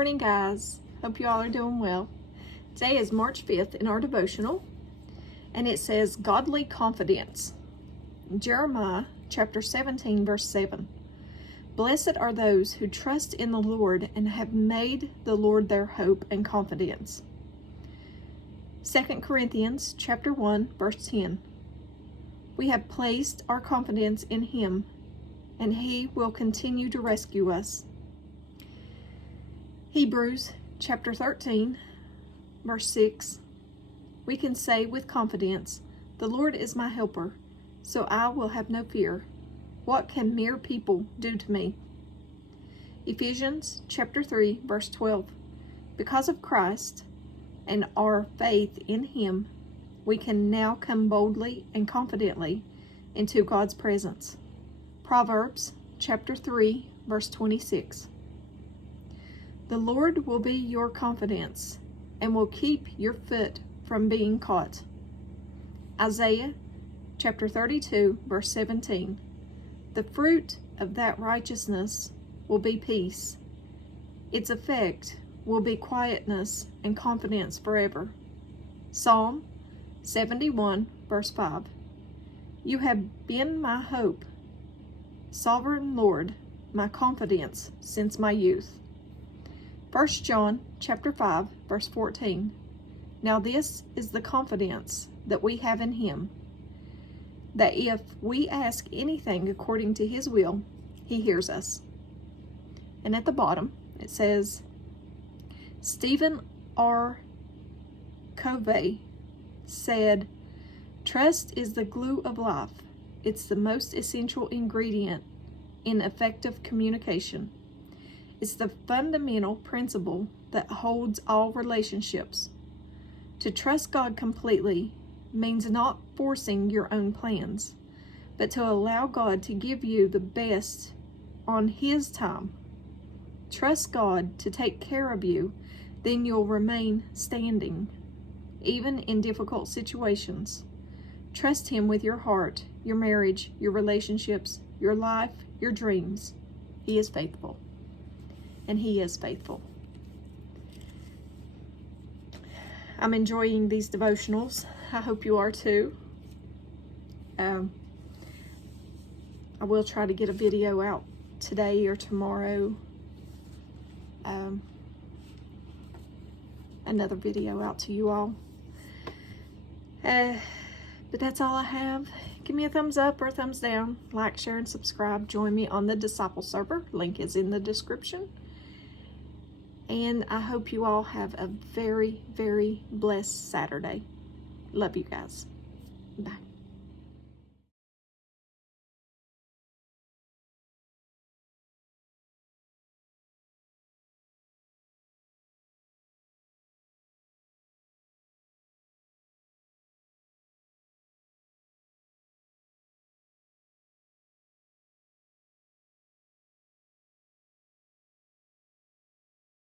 morning, guys. Hope you all are doing well. Today is March 5th in our devotional, and it says godly confidence. Jeremiah chapter 17, verse 7. Blessed are those who trust in the Lord and have made the Lord their hope and confidence. 2 Corinthians chapter 1, verse 10. We have placed our confidence in Him, and He will continue to rescue us. Hebrews chapter 13, verse 6. We can say with confidence, "The Lord is my helper, so I will have no fear. What can mere people do to me?" Ephesians chapter 3, verse 12. Because of Christ and our faith in Him, we can now come boldly and confidently into God's presence. Proverbs chapter 3, verse 26. The Lord will be your confidence and will keep your foot from being caught. Isaiah chapter 32, verse 17. The fruit of that righteousness will be peace. Its effect will be quietness and confidence forever. Psalm 71, verse 5. You have been my hope, sovereign Lord, my confidence since my youth. 1 John chapter 5, verse 14. Now this is the confidence that we have in Him, that if we ask anything according to His will, He hears us. And at the bottom it says, Stephen R. Covey said, "Trust is the glue of life. It's the most essential ingredient in effective communication. It's the fundamental principle that holds all relationships. To trust God completely means not forcing your own plans, but to allow God to give you the best on His time. Trust God to take care of you, then you'll remain standing, even in difficult situations. Trust Him with your heart, your marriage, your relationships, your life, your dreams. He is faithful. And He is faithful." I'm enjoying these devotionals. I hope you are too. I will try to get a video out today or tomorrow. Another video out to you all. But that's all I have. Give me a thumbs up or a thumbs down. Like, share, and subscribe. Join me on the Disciple server. Link is in the description. And I hope you all have a very, very blessed Saturday. Love you guys. Bye.